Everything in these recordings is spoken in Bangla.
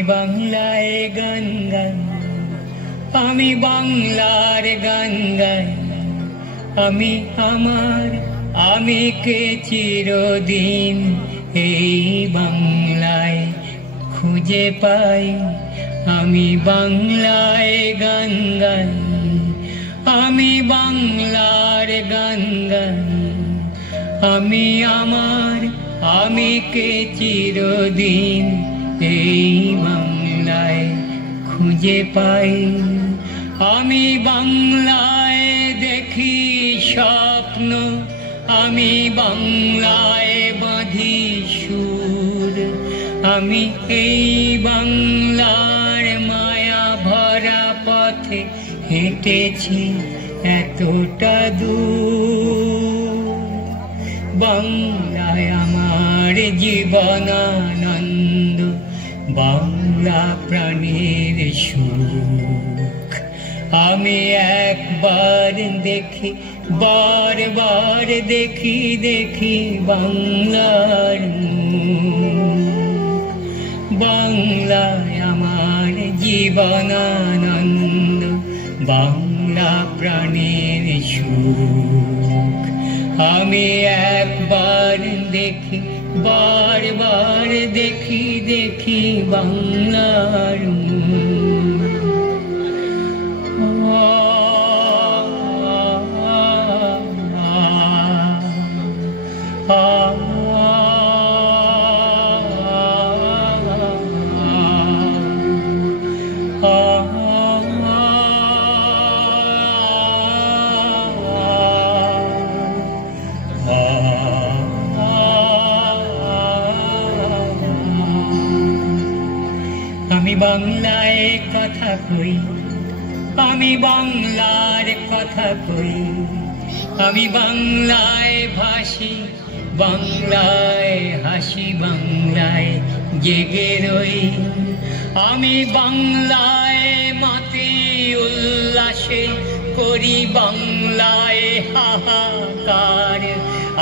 আমি বাংলায় গান গাই, আমি বাংলার গান গাই, আমি আমার আমিকে চিরদিন এই বাংলায় খুঁজে পাই। আমি বাংলায় গান গাই, আমি বাংলার গান গাই, আমি আমার আমিকে চিরদিন এই বাংলায় খুঁজে পাই। আমি বাংলায় দেখি স্বপ্ন, আমি বাংলায় বাঁধি সুর, আমি এই বাংলার মায়া ভরা পথে হেঁটেছি এতটা দূর। বাংলায় আমার জীবনানন্দ, বাংলা প্রাণের সুখ। আমি একবার দেখি, বারবার দেখি, দেখি বাংলার মুখ। বাংলায় আমার জীবনানন্দ, বাংলা প্রাণের সুখ। আমি একবার দেখি, বারবার দেখি, দেখি বাংলার আমি বাংলায় কথা কই, আমি বাংলার কথা কই, আমি বাংলায় ভাসি, বাংলায় হাসি, বাংলায় জেগে রই। আমি বাংলায় মাতি উল্লাসে করি, বাংলায় হাহাকার।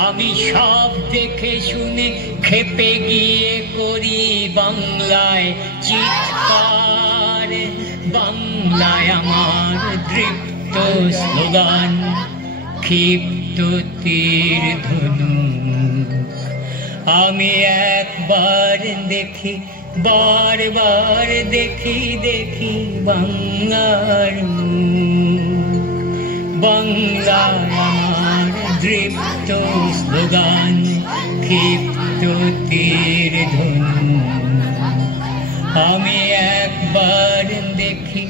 আমি সব দেখে শুনে খেপে গিয়ে করি বাংলায় চিৎকার। বাংলায় আমার দৃপ্ত স্লোগান, ক্ষিপ্ত তীর ধনুক। আমি একবার দেখি, বারবার দেখি, দেখি বাংলার মুখ। বাংলায় আমার দৃপ্ত স্লোগান, ক্ষিপ্ত তীর ধনুক। আমি একবার দেখি,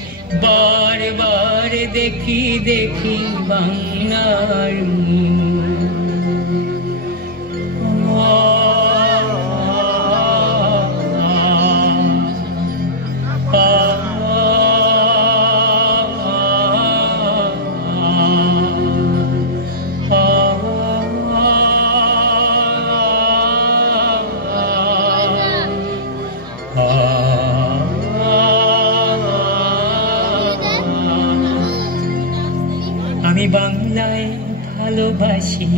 বারবার দেখি, দেখি বাংলার মুখ। আমি বাংলায় ভালোবাসি,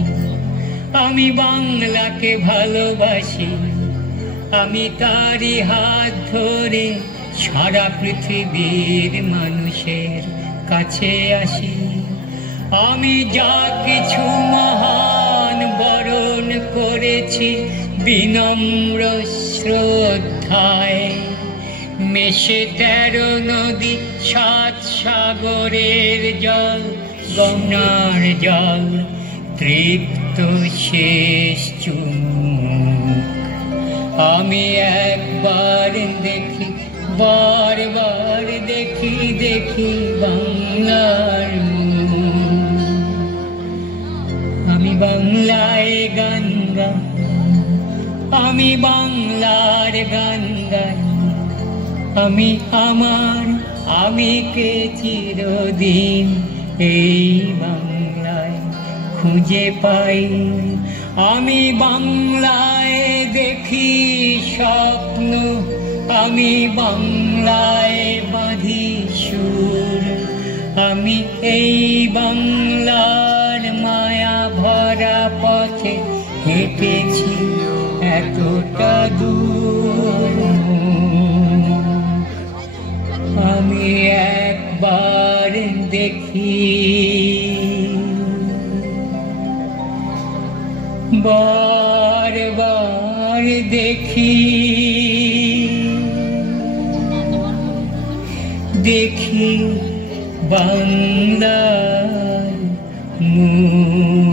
আমি বাংলাকে ভালোবাসি, আমি তারই হাত ধরে সারা পৃথিবীর মানুষের কাছে আসি। আমি যা কিছু মহান বরণ করেছি বিনম্র শ্রদ্ধায়। মেশে 13 নদী, 7 সাগরের জল, গঙ্গার জল, তৃপ্ত শেষ চুমুক। আমি একবার দেখি, বারবার দেখি, দেখি বাংলার মুখ। আমি বাংলায় গান গাই, আমি বাংলার গান গাই, আমি আমার আমিকে চিরদিন এই বাংলায় খুঁজে পাই। আমি বাংলায় দেখি স্বপ্ন, আমি বাংলায় বাঁধি সুর, আমি এই বাংলার মায়া ভরা পথে হেঁটেছি এতটা দূর। আমি একবার দেখি, বারবার দেখি, দেখি বাংলার মুখ।